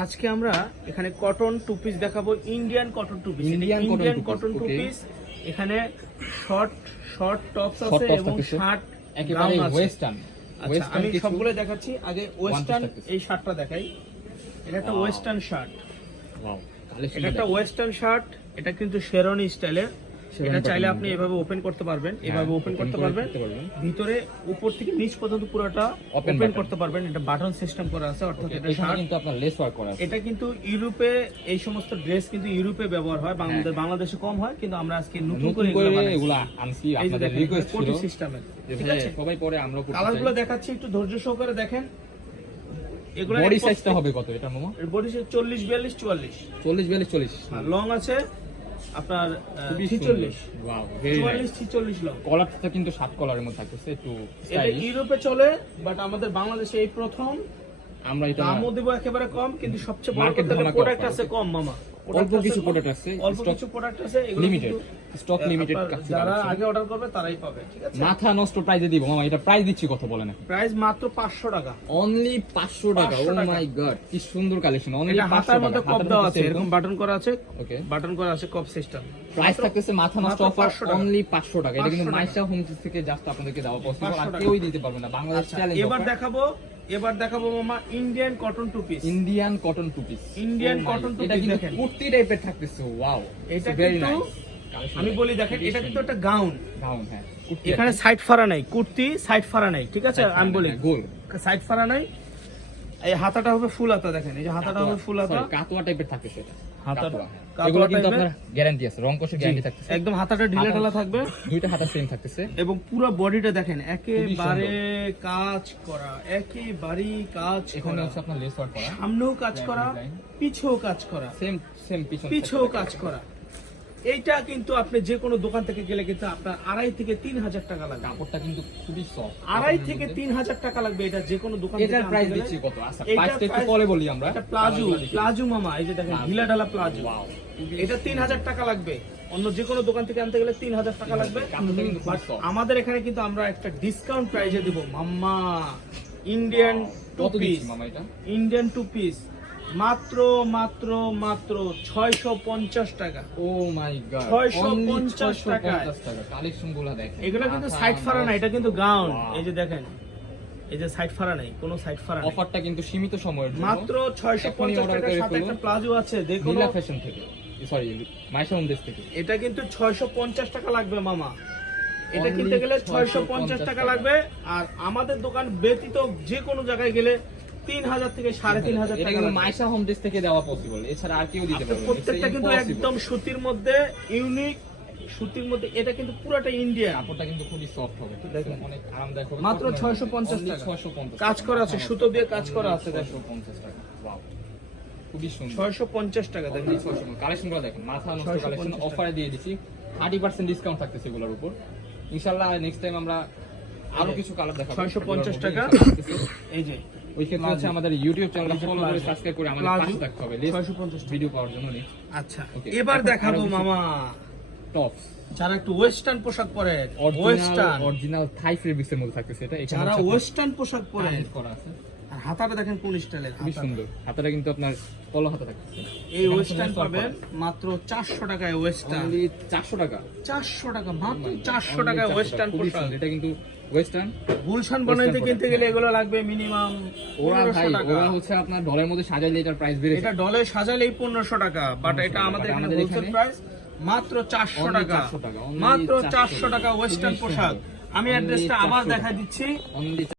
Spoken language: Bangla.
আজকে আমরা এখানে কটন টু পিস দেখাবো, Indian cotton two piece. Indian cotton two piece, এখানে শর্ট টপস আছে এবং শার্ট একেবারে ওয়েস্টার্ন। আচ্ছা, আমি সবগুলো দেখাচ্ছি। আগে ওয়েস্টার্ন এই শার্টটা দেখাই। এটা একটা ওয়েস্টার্ন শার্ট। ওয়াও, এটা একটা ওয়েস্টার্ন শার্ট। এটা কিন্তু শেরওয়ানি স্টাইলের। এটা চাইলে আপনি এভাবে ওপেন করতে পারবেন, এভাবে ওপেন করতে পারবেন, ভিতরে উপর থেকে নিচ পর্যন্ত পুরোটা ওপেন করতে পারবেন। এটা বাটন সিস্টেম করা আছে, অর্থাৎ এটা শার্ট কিন্তু আপনার লেস ওয়ার্ক করা আছে। এটা কিন্তু ইউরোপে এই সমস্ত ড্রেস কিন্তু ইউরোপে ব্যবহার হয়, বাংলাদেশে কম হয়, কিন্তু আমরা আজকে নতুন করে এগুলা আনছি, আপনাদের রিকোয়েস্ট ছিল কোটি সিস্টেমের। ঠিক আছে, সবাই পরে আমরা কালারগুলো দেখাচ্ছি, একটু ধৈর্য সহকারে দেখেন। এগুলা বডি সাইজটা হবে কত এটা মামা? Body size 40 42 44। 40 42 40। লং আছে আপনার 46। Wow, very nice. 44 46 লং। কলারটা কিন্তু 7 কলারের মধ্যে থাকতেছে, একটু এটা স্টাইলিশ। ইউরোপে চলে, বাট আমাদের বাংলাদেশে এই প্রথম। আমরা এটা দামও দেব একেবারে কম, কিন্তু সবচেয়ে বড় কথা হলো প্রোডাক্ট আছে কম মামা। অল্প কিছু প্রোডাক্ট আছে, অল্প কিছু প্রোডাক্ট আছে, এগুলো লিমিটেড স্টক, লিমিটেড। যারা আগে অর্ডার করবে তারাই পাবে। ঠিক আছে, মাথা নষ্ট প্রাইসে দিব মামা। এটা প্রাইস দিচ্ছি কত বলেন? প্রাইস মাত্র 500 টাকা, অনলি 500 টাকা। ও মাই গড, কি সুন্দর কালেকশন। অনলি এটা হাতার মধ্যে কপ দেওয়া আছে, এরকম বাটন করা আছে। ওকে, বাটন করা আছে, কপ সিস্টেম। প্রাইস থাকতেছে মাথা নষ্ট অফার অনলি 500 টাকা। এটা কিন্তু মাইশা হোম থেকে জাস্ট আপনাদেরকে দেওয়া পসিবল, আর কেউই দিতে পারবে না। বাংলাদেশ চ্যালেঞ্জ। এবার দেখাবো মামা Indian cotton two piece. Indian cotton two piece. Indian cotton two এটা পিস কিন্তু দেখেন, কুর্তি টাইপের থাকতেছে। ওয়াও, এটা ভেরি কিন্তু নাইস। আমি বলি দেখেন, এটা কিন্তু একটা গাউন। গাউন, হ্যাঁ। এখানে সাইড ফাড়া নাই, কুর্তি সাইড ফাড়া নাই। ঠিক আছে, আমি বলি গোল সাইড ফাড়া নাই। এই হাতাটা হবে ফুল হাতা, দেখেন এই যে হাতাটা হবে ফুল হাতা, কাতুয়া টাইপের থাকতেছে এটা। হাতাটা এগুলো কিন্তু আপনার গ্যারান্টি আছে, রং কষে গ্যারান্টি থাকতেছে। একদম হাতাটা ঢিলা ঢালা থাকবে, দুইটা হাতা সেম থাকতেছে, এবং পুরো বডিটা দেখেন একেবারে কাজ করা, একেবারেই কাজ এখানে করা। হচ্ছে আপনার লেস ওয়ার্ক করা, সামনেও কাজ করা, পিছেও কাজ করা, সেম পিছেও কাজ করা। এইটা কিন্তু আপনি যে কোনো দোকান থেকে গেলে কিন্তু আপনার 2.5 থেকে 3,000 টাকা লাগবে। কাপড়টা কিন্তু খুবই সফট। 2.5 থেকে 3,000 টাকা লাগবে এটা যে কোনো দোকান থেকে। এটার প্রাইস দিচ্ছি কত? আচ্ছা, প্রাইসটা একটু পরে বলি আমরা। এটা প্লাজো মামা, এই যে দেখেন ঢিলা ঢালা প্লাজো। ওয়াও, এটা 3,000 টাকা লাগবে। অন্য যে কোনো দোকান থেকে আনতে গেলে 3,000 টাকা লাগবে। আমাদের এখানে কিন্তু আমরা একটা ডিসকাউন্ট প্রাইসে দেব মাম্মা। ইন্ডিয়ান টু পিস মামা, এটা ইন্ডিয়ান টু পিস মাত্র 650 টাকা। ও মাই গড, 650 টাকা। কালেকশনগুলো দেখেন, এগুলো কিন্তু সাইড ফাড়া না, এটা কিন্তু গাউন। এই যে দেখেন, এই যে সাইড ফাড়া নাই, কোনো সাইড ফাড়া নাই। অফারটা কিন্তু সীমিত সময়ের জন্য, মাত্র 650 টাকার সাথে একটা প্লাজো আছে। দেখুন, নীলা ফ্যাশন থেকে, সরি মাইশা হোম থেকে। এটা কিন্তু 650 টাকা লাগবে মামা। এটা কিনতে গেলে 650 টাকা লাগবে। আর আমাদের দোকান ব্যতীত যে কোনো জায়গায় গেলে 3,000 থেকে 3,500 এটা টাকা কিন্তু লাগবে। মাইশা হোম থেকে দেওয়া পসিবল, এছাড়া আর কেউ দিতে পারবে না। প্রত্যেকটা কিন্তু একদম সুতির মধ্যে, ইউনিক সুতির মধ্যে। এটা কিন্তু পুরোটা ইন্ডিয়ান। কাপড়টা কিন্তু খুবই সফট হবে, দেখেন অনেক আরামদায়ক হবে। মাত্র 650 টাকা। 650 কাজ করা আছে, সুতো দিয়ে কাজ করা আছে। দেখো 650 টাকা। ওয়াও, খুবই সুন্দর। 650 টাকা দেখেন। কালেকশনগুলো দেখেন, মাথা নষ্ট কালেকশন। অফারে দিয়ে দিচ্ছি 30% ডিসকাউন্ট থাকতেছে এগুলোর উপর। ইনশাআল্লাহ নেক্সট টাইম আমরা আরো কিছু কালার দেখাবো। 650 টাকা। এই যে ওই ক্ষেত্রে হচ্ছে আমাদের ইউটিউব চ্যানেলটা ফলো করে সাবস্ক্রাইব করে আমাদের পাশে থাকতে হবে 650 ভিডিও পাওয়ার জন্য। আচ্ছা, Okay, এবার দেখাবো মামা টপস, যারা একটু ওয়েস্টার্ন পোশাক পরে। ওয়েস্টার্ন অরিজিনাল থাই ফেব্রিক্সের মধ্যে থাকতেছে এটা। এখানে যারা ওয়েস্টার্ন পোশাক পরে, করা আছে। আর হাতাটা দেখেন কোন স্টাইলের, খুবই সুন্দর। হাতাটা কিন্তু আপনার কলা হাতা থাকতেছে। এই ওয়েস্টার্ন পাবেন মাত্র 400 টাকায়। ওয়েস্টার্ন অনলি 400 টাকা। 400 টাকা, মাত্র 400 টাকায় ওয়েস্টার্ন পোশাক। এটা কিন্তু ওয়েস্টার্ন। গুলশান বনাইতে কিনতে গেলে এগুলো লাগবে মিনিমাম ওরা ভাই, 1500 টাকা। ওরা হচ্ছে আপনার ডলের মধ্যে সাজাইলে এটার প্রাইস বেড়ে যায়। এটা ডলে সাজালেই 1500 টাকা, বাট এটা আমাদের এখানে হোলসেল প্রাইস মাত্র 400 টাকা। মাত্র 400 টাকা ওয়েস্টার্ন পোশাক। আমি অ্যাড্রেসটা আবার দেখাই দিচ্ছি। অনলি